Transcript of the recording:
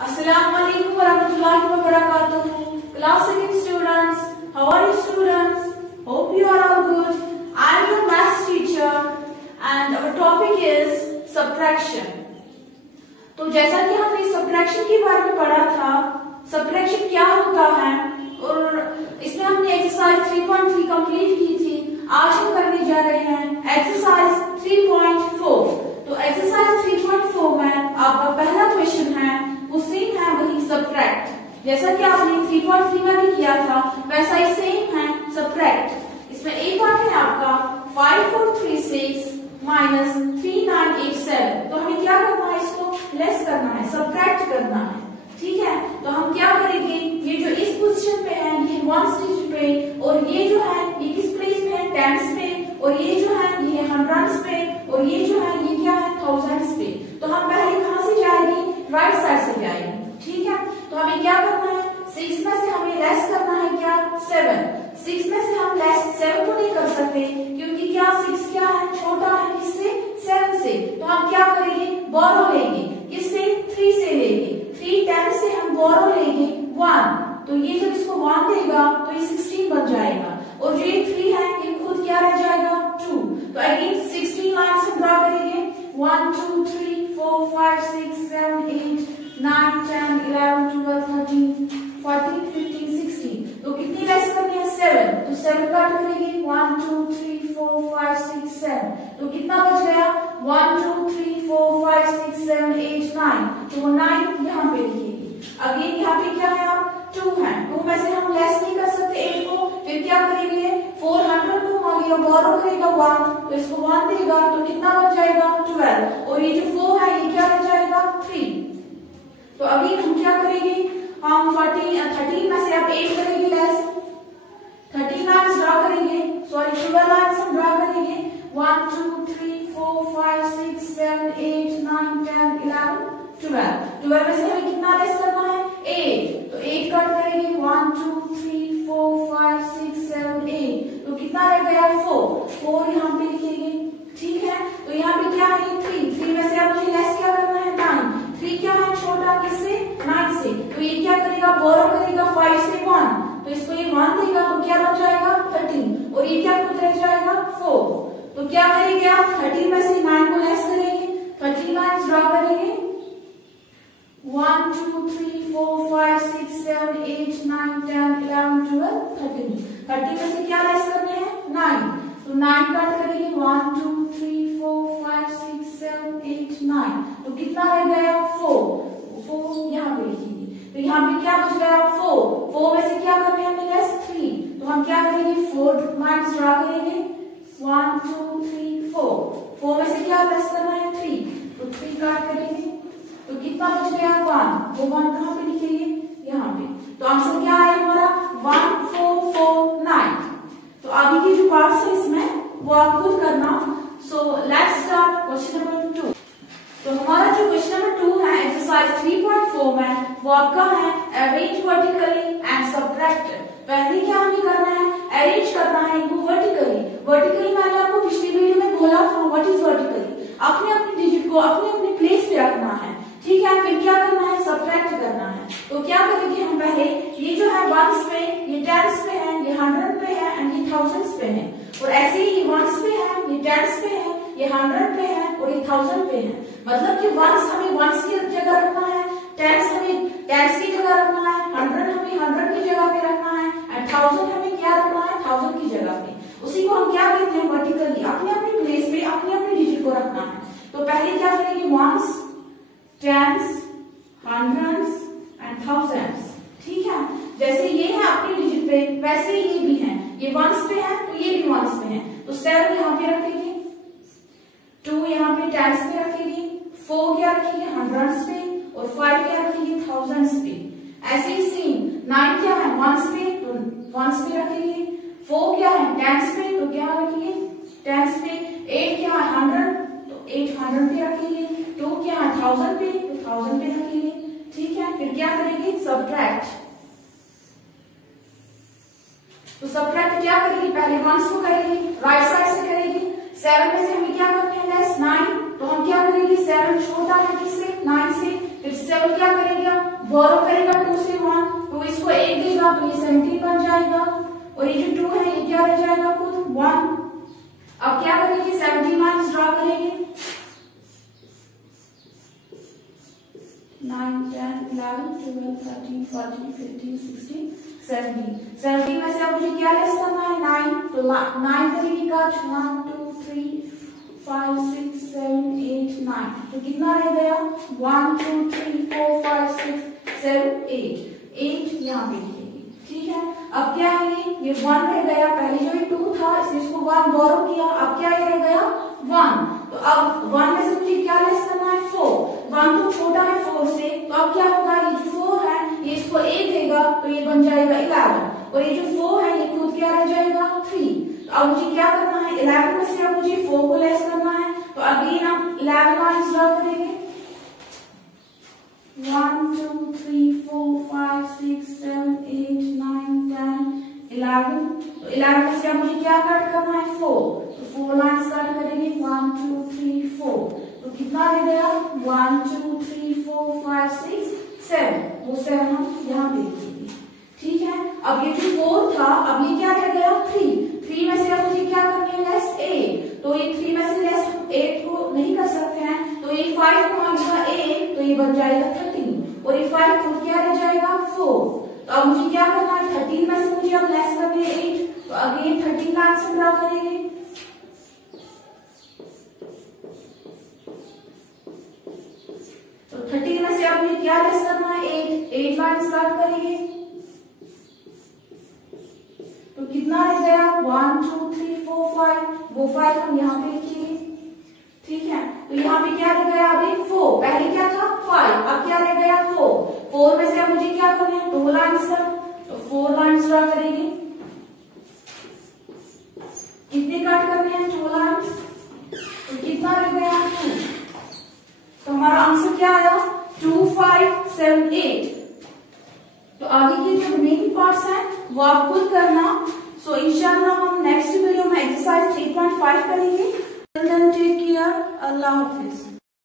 Assalamualaikum warahmatullahi wabarakatuh. Class 2 students, how are you students? Hope you are all good. I am your maths teacher and our topic is subtraction. तो जैसा कि हमने subtraction के बारे में पढ़ा था, subtraction क्या होता है और इसमें हमने एक्सरसाइज 3.3 कंप्लीट की थी। आज हम करने जा रहे हैं एक्सरसाइज 3.4। तो एक्सरसाइज 3.4 में आपका पहला क्वेश्चन है, वो सेम है वही सब्ट्रैक्ट। जैसा कि आपने 3.3 में भी किया था वैसा ही सेम है सब्ट्रैक्ट। इसमें एक बात है आपका 5436 माइनस 3987। तो हमें क्या करना है, इसको लेस करना है, सब्ट्रैक्ट करना है। ठीक है, तो हम क्या करेंगे, ये जो इस पोजीशन पे है ये वंस डिजिट पे, और ये जो है ये किस प्लेस पे है, टेंस पे, और ये जो है ये हंड्रेड्स पे, और ये जो है ये क्या है, थाउजेंड्स पे। तो हम पहले कहां से जाएंगे, राइट साइड से जाएंगे। ठीक है, तो हमें क्या करना है, 6 में से हमें लेस करना है क्या, 7। 6 में से हम लेस 7 को नहीं कर सकते क्योंकि क्या 6 क्या है, छोटा है किससे, 7 से। तो हम क्या करेंगे, बोरो लेंगे, किससे, 3 से लेंगे। 3 10 से हम बोरो लेंगे 1। तो ये जब इसको 1 देगा तो ये 16 बन जाएगा, और जो ये 3 है ये खुद क्या रह जाएगा, 2। तो अगेन 16 लाइन से ड्रा करेंगे, 1 2 3 4 5 6 7 8 9 10 11 12 13 14 15 16। तो कितनी लेस करनी है, 7। तो 7 काट करेंगे, 1 2 3 4 5 6 7। तो कितना बच गया, 1 2 3 4 5 6 7 8 9। तो 9 यहाँ पे लिखिए। अगेन यहाँ पे क्या है, आप 2 है, 2 में से हम लेस नहीं कर सकते 8 को। फिर क्या करेंगे, 400 को मांगेगा, बोरो करेगा 1, तो इसको 1 देगा तो कितना बच जाएगा, 12। और ये जो 4 है ये क्या रह जाएगा, 3। तो अभी हम क्या करेंगे, हम 13 में से अब 8 करेंगे लेस, 13 लाइन्स ड्रा करेंगे, सॉरी 12 लाइन्स हम ड्रा करेंगे, 1 2 3 4 5 6 7 8 9 10 11 12। 12 में से हमें कितना लेस करना है, 8। तो 8 कट करेंगे, 1 2 3 4 5 6 7 8। तो कितना रह गया, 4 यहाँ पे लिखेंगे। ठीक है, तो यहाँ पे क्या है, 3 में से अब मुझे लेस क्या करना है, 9। 3 क्या है, छोटा किससे, 9 से। तो ये क्या करेगा, बोरो करेगा 5 से 1, तो इसको ये 1 देगा तो क्या बच जाएगा, 13। और ये क्या खुद रह जाएगा, 4। तो क्या करेंगे आप, 13 में से 9 को लेस करेंगे, 13 लाइन्स ड्रा करेंगे, 1 2 3 4 5 6 7 8 9 10 11 12 13। 13 में से क्या लेस करने हैं, 9। तो 9 कट करेंगे, 1 2 3 4 5 6 7 8 9। तो कितना रह गया, 4 यहाँ पे लिखेंगे। तो यहाँ पे क्या बच गया, 4 में से क्या करने हैं, हमें लेस 3। तो हम क्या करेंगे, 4 लाइन्स ड्रा करेंगे, 1 2 3 4 में से क्या लेस करना है, 3। तो 3 काट करेंगे, तो कितना बच गया, 1। वो 1 कहाँ पे लिखेंगे, यहाँ पे। तो आंसर क्या है हमारा, 1449। तो आगे की जो पार्ट्स है इसमें वो आप खुद करना। So let's start question number 2। तो हमारा जो क्वेश्चन नंबर 2 है एक्सरसाइज 3.4 में, वो आपका है अरेंज वर्टिकली एंड सब्ट्रैक्ट। पहले क्या हमें करना है, अरेंज करना है इनको वर्टिकली। वर्टिकली मैंने आपको पिछली वीडियो में बोला था, व्हाट इज वर्टिकली, अपने अपने डिजिट को अपने अपने प्लेस पे रखना है। ठीक है, फिर क्या करना है, सब्ट्रैक्ट करना है। तो क्या करेंगे हम, पहले ये जो है वंस पे, ये टेंस पे है, ये हंड्रेड पे है एंड ये थाउजेंड्स पे है। और ऐसे ही वंस पे है, ये टेंस पे है, ये हंड्रेड पे है और ये थाउजेंड पे है। मतलब कि वंस हमें वंस की जगह रखना है, टेंस हमें टेंस की जगह रखना है, हंड्रेड हमें हंड्रेड की जगह पे रखना है, एंड थाउजेंड हमें क्या रखना है, थाउजेंड की जगह पे। उसी को हम क्या कहते हैं, वर्टिकली, अपने अपने प्लेस पे अपने अपने डिजिट को रखना है। तो पहले क्या करेंगे, ones, tens, hundreds and thousands. ठीक है, जैसे ये है अपने डिजिट पे वैसे ये भी है, ये वंस पे है तो ये भी वंस पे है। तो 7 यहाँ पे रखेंगे, 2 यहाँ पे टेंस पे रखेंगे, 4 क्या रखेंगे, हंड्रेड्स पे, और 5 क्या रखेंगे, थाउजेंड्स पे। ऐसे ही सेम 9 क्या है, वंस पे, तो वंस पे रखेंगे। 4 क्या है, टेंस पे, तो क्या रखेंगे, टेंस पे। 8 क्या है, 100, तो 800 पे रखेंगे। 2 क्या है, 1000 पे, तो 1000 पे रखेंगे। ठीक है, फिर क्या करेंगे, सब्ट्रैक्ट। तो सब्ट्रैक्ट क्या करेंगे, पहले वंस को करेंगे, राइट साइड से करेंगे। 7 में से हमें क्या करना है, लेस 9। तो हम क्या करेंगे, 7 छोटा है किससे, 9 से। फिर 7 क्या करेंगे, बोरो करेगा 2 से 1, तो इसको 1 देगा तो ये 17 बन जाएगा, और ये जो 2 है ये क्या रह जाएगा खुद 1। अब क्या करेंगे, 17 माइनस ड्रॉ करेंगे, 9, 10, 11, 12, 13, 14, 15, 16, 17। 17 में से अब मुझे क्या लेस करना है 9, तो 9 करेंगे कट, 1, 2, 3, 5, 6, 7, 8, 9, तो कितना रह गया 1, 2, 3, 4, 5, 6, 7, 8 यहाँ पे लिखेंगे। ठीक है, अब क्या है ये 1 रह गया, पहले जो ये 2 था इसने इसको 1 बोरो किया, अब क्या ये रह गया 1, तो अब 1 में से मुझे क्या लेस करना है 4, 1 तो छोटा है 4 से, तो अब क्या होगा ये जो 4 है ये इसको 1 देगा तो ये बन जाएगा 11, और ये जो 4 है ये खुद क्या रह जाएगा 3। तो अब मुझे क्या करना है 11 में से अब मुझे 4 को लेस करना है, तो अगेन हम 11 माइनस ड्रॉ करेंगे, 1, 2, 3, 4, 5, 6, 7, 8, 9, 10, 11, तो 11 में से अब मुझे क्या कट करना है 4, तो 4 लाइन्स कट करेंगे, 1, 2, 3, 4, तो कितना रह गया 1, 2, 3, 4, 5, 6, 7, वो 7 हम यहाँ पे लिखेंगे। ठीक है, अब ये जो 4 था अब ये क्या रह गया 3 में से अब मुझे क्या करनी है लेस 8, तो ये 3 में से लेस 8 को नहीं कर सकते हैं, तो ये 5 को मांगेगा 8, तो ये बन जाएगा 13, और ये 5 खुद क्या रह जाएगा 4, तो अब मुझे क्या करना है 13 में से मुझे अब लेस करनी है 8, तो अगेन 13 लाइन से ड्रॉ करेंगे, तो 13 में से अब मुझे क्या लेस करना है 8 लाइन स्टार्ट करेंगे, तो कितना रह गया 1, 2, 3, 4, 5, वो 5 हम यहाँ पे लिखेंगे। ठीक है, तो यहाँ पे क्या रह गया अभी 4, पहले क्या था 5, अब क्या रह गया 4 में से अब मुझे क्या करना है 2 लाइन्स का, तो 4 लाइन्स ड्रॉ करेंगे, कितने कट करने हैं 2 लाइन्स, तो कितना रह गया 2, तो हमारा आंसर क्या आया 2, 5, 7, 8। तो आगे के जो रिमेनिंग पार्ट्स हैं वो आप खुद करना। सो इंशाल्लाह हम नेक्स्ट वीडियो में एक्सरसाइज 3.5 करेंगे। टेक केयर, अल्लाह हाफिज।